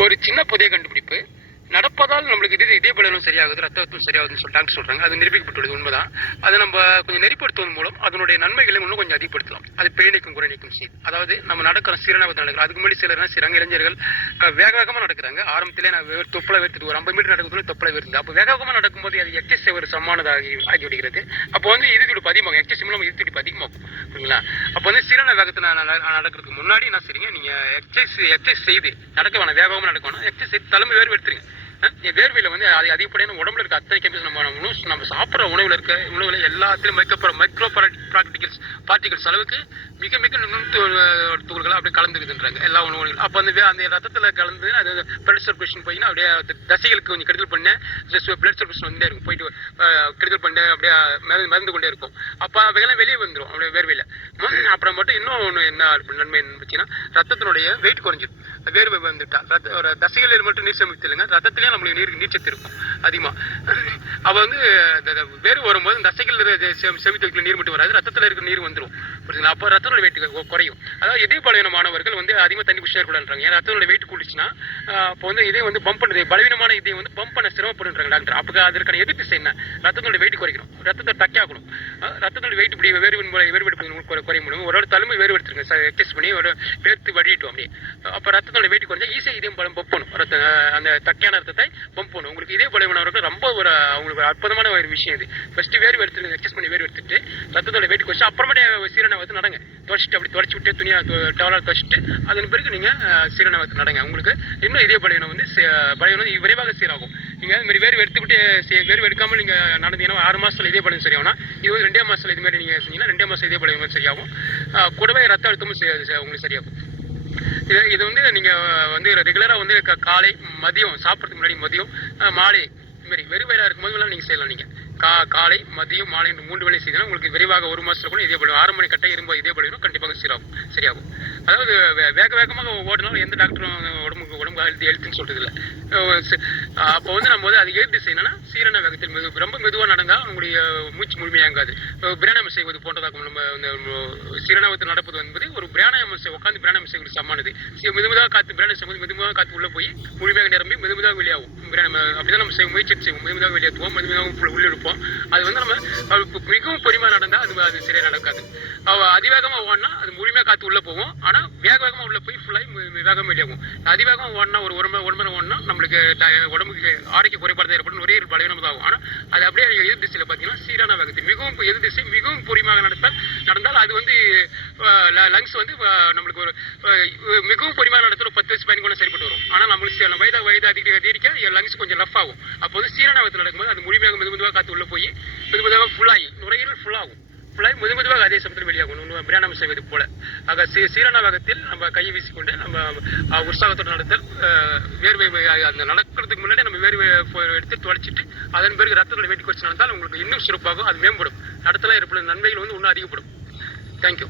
ஒரு சின்ன புதிய கண்டுபிடிப்பு. நடப்பதால் நம்மளுக்கு இதே பலனும் சரியாகுது, ரத்தத்தும் சரியாகுதுன்னு சொல்லி டாக்டர் சொல்றாங்க. அது நிரூபிக்கப்பட்டுள்ளது, உண்மைதான். அதை நம்ம கொஞ்சம் நெறிப்படுத்துவதன் மூலம் அதனுடைய நன்மைகளை இன்னும் கொஞ்சம் அதிகப்படுத்தலாம். அது பேணிக்கும் குறைநிக்கும் செய்து. அதாவது நம்ம நடக்கிற சீரனாவது நடக்கிறோம். அதுக்கு முன்னாடி சிலர் என்ன செய்றாங்க, இளைஞர்கள் வேக வேகமாக நடக்கிறாங்க. ஆரம்பத்திலே நான் தொப்பலை வேர்த்துட்டு ஒரு 50 மீட்டர் நடக்கும்போது தொப்பலை வேர்த்துது. அப்போ வேக வேகமாக நடக்கும்போது அது எக்ஸஸ் ஒரு சமானதாக ஆகிவிடுகிறது. அப்போ வந்து இது துடிப்பு அதிகமாகும். எக்ஸஸ் மூலம் இது துடிப்பு அதிகமாகும். சரிங்களா? அப்போ வந்து சீரான வேகத்தை நடக்கிறதுக்கு முன்னாடி என்ன செய்றீங்க, நீங்க எக்ஸசைஸ் செய்து நடக்க வேணாம், வேக வேகமாக நடக்க வேணாம். எக்ஸசைஸ் செய்து தலைமை வேறு எடுத்துருங்க. வேர்வையில வந்து அது அதிகப்படியான உடம்புல இருக்க அத்தனை கெமிக்கல்ஸ் நம்ம சாப்பிட்ற உணவுல இருக்க உணவுல எல்லாத்திலும் மைக்ரோ பார்ட்டிகல்ஸ் அளவுக்கு மிக மிக துகள்கள் அப்படியே கலந்துக்குதுன்றாங்க எல்லா உணவுகளும். அப்போ அந்த ரத்தத்தில் கலந்து அது பிளட் சர்க்குலேஷன் போயின்னா அப்படியே தசைகளுக்கு கொஞ்சம் கெடுதல் பண்ண பிளட் சர்க்குலேஷன் வந்துட்டே இருக்கும், போயிட்டு கெடுதல் பண்ண அப்படியே மருந்து கொண்டே இருக்கும். அப்போ அவைகள்லாம் வெளியே வந்துடும் அப்படியே வேர்வையில. அப்புறம் மட்டும் இன்னும் ஒன்று என்ன நன்மை இருந்துச்சுன்னா, ரத்தத்தினுடைய வெயிட் குறைஞ்சிடும். வேர்வை வந்துட்டா தசைகளில் மட்டும் நீர் சேமித்து இல்லைங்க, ரத்தத்திலேயே நம்மளுக்கு நீர்ச்சத்து இருக்கும் அதிகமாக. அப்போ வந்து வேர்வை வரும்போது தசைகள் சேமித்து வைக்கல நீர் மட்டும் வராது, ரத்தத்தில் இருக்கிற நீர் வந்துடும். புரியுதுங்களா? அப்போ ரத்தத்தோட வெயிட் குறையும். அதாவது இதே பலவீனமானவர்கள் வந்து அதிகமாக தண்ணி குடிச்சா இருக்கக்கூடாதுன்றாங்க. ஏன்னா ரத்தத்தோட வெயிட் கூடிச்சுன்னா அப்போ வந்து இதே வந்து பம்ப் பண்ணுறது, பலவீனமான இதே வந்து பம்ப் பண்ண சிரமப்படுன்றாங்க டாக்டர். அப்போ அதற்கான எதிர்ப்பு என்ன, ரத்தத்தோட வெயிட் குறைக்கணும், ரத்தத்தை தக்காக்கணும். ரத்தத்தோட வெயிட் இப்படி வேர்வெடுப்பு குறைய முடியும். ஒரு தலைமை வேர்வெடுத்துருங்க, டெஸ்ட் பண்ணி ஒரு வேர்த்து வடிட்டோம் அப்படியே. அப்போ ரத்தத்தோட வெயிட் குறைஞ்சா ஈஸியாக இதே பலம் பம்ப் பண்ணும், அந்த தக்கையான ரத்தத்தை பம்ப் பண்ணும். உங்களுக்கு இதே பலவீனவர்கள் ரொம்ப அவங்களுக்கு அற்புதமான ஒரு விஷயம் இது. ஃபர்ஸ்ட் வேர்வை எடுத்துருங்க, டெஸ்ட் பண்ணி வேர்வை எடுத்துட்டு ரத்தத்தோட வெயிட் குறைச்சு அப்புறமேட்டே சீரண வந்து நடங்க. துடைச்சிட்டு அப்படி துடைச்சி விட்டு துணியை டவலாக துடைச்சிட்டு அதன் பிறகு நீங்கள் சீரண வந்து நடங்க. உங்களுக்கு இன்னும் இதே பலவீனம் வந்து விரைவாக சீராகும். நீங்கள் அது மாதிரி வேர்வை எடுத்துக்கிட்டு வேர்வை எடுக்காமல் நீங்கள் நடந்தீங்கன்னா 6 மாதத்தில் இதே பலவீனம் சரியாகும்னா, இது 2 மாதத்தில் இது மாதிரி நீங்கள் செஞ்சீங்கன்னா 2 மாதம் இதே பலவீனம் சரியாகும். கூடவே ரத்த அழுத்தமும் உங்களுக்கு சரியாகும். இது வந்து நீங்கள் வந்து ரெகுலராக வந்து காலை மதியம் சாப்பிட்றதுக்கு முன்னாடி மதியம் மாலை இது மாதிரி வெறும் வயிறாக இருக்கும்போது நீங்கள் செய்யலாம். நீங்கள் காலை மதியம் மாலை 3 வேலை செய்தீங்கன்னா உங்களுக்கு விரைவாக 1 மாதத்துல கூட இதே பலவீனம் 6 மணி கட்ட இரும்பு இதே பலவீனம் கண்டிப்பாக சரியாகும். அதாவது வேக வேகமாக ஓடினாலும் எந்த டாக்டரும் உடம்பு ஹெல்த்துன்னு சொல்றது இல்லை. அப்போ வந்து நம்ம வந்து அது எதிர்த்து செய்யணும்னா சீரண வேகத்தில் ரொம்ப மெதுவாக நடந்தால் உங்களுடைய மூச்சு முழுமையாகாது. பிராணாயாமம் செய்வது போன்றதாகும். நம்ம சீரணாவத்தில் நடப்பது என்பது ஒரு பிராணாயாமம் உட்காந்து பிராணாயாமம் செய்வது சமானது. மெதுமெதாக காற்று பிராணம் செய்யும்போது மெதுவாக காற்று உள்ளே போய் முழுமையாக நிரம்பி மெதுமெதாக வெளியாகும். அப்படிதான் நம்ம முயற்சி செய்வோம், மெதுமெதாக வெளியேற்றுவோம், மெதுமெதாக உள்ளிருப்போம். அது வந்து நம்ம மிகவும் பொறுமையாக நடந்தால் அது சரியாக நடக்காது. அதிவேகமாக ஓடினா அது முழுமையாக காற்று உள்ளே போகும், ஆனால் வேக வேகமாக உள்ளே போய் ஃபுல்லாக வேகமாக வெளியாகும். அதிவேகமாக ஓடினா ஒரு மணி நேரம் ஓடினா நம்மளுக்கு உடம்புக்கு ஆரோக்கிய குறைபாடு ஏற்படும், ஒரே பலவீனம் ஆகும். ஆனால் அது அப்படியே எதிர் திசையில் பார்த்தீங்கன்னா சீரான வேகத்தில் மிகவும் எதிர் திசை மிகவும் பொறுமையாக நடந்தால் அது வந்து லங்ஸ் வந்து நம்மளுக்கு ஒரு மிகவும் பொறுமையாக நடத்த ஒரு 10 வயசு பையன் கூட சரிப்பட்டு வரும். ஆனால் நம்மளுக்கு வயது அதிகரிக்க லங்ஸ் கொஞ்சம் ரஃப் ஆகும். அப்போ வந்து சீரான வேகத்தில் நடக்கும்போது அது முழுமையாக மெதுமெதுவாக காற்று உள்ளே போய் மெதுமெதுவாக ஃபுல்லாகி நுரையீரல் ஃபுல்லாகும். ஃபுல்லாகி மெதுமெதுவாக அதே சமயத்தில் வெளியாகும் பிராணாயாமம் செய்வது போல. ஆக சீரான வேகத்தில் நம்ம கையை வீசிக்கொண்டு நம்ம உற்சாகத்தோடு நடத்தல், வேர்வை அந்த நடக்கிறதுக்கு முன்னாடி நம்ம வேர்வை எடுத்து துடைச்சிட்டு அதன் பிறகு ரத்தத்தோட வெயிட் குறைச்சி நடந்தால் உங்களுக்கு இன்னும் சிறப்பாகும், அது மேம்படும். நடத்தலாம் ஏற்படும் நன்மைகள் வந்து இன்னும் அதிகப்படும். தேங்க்யூ.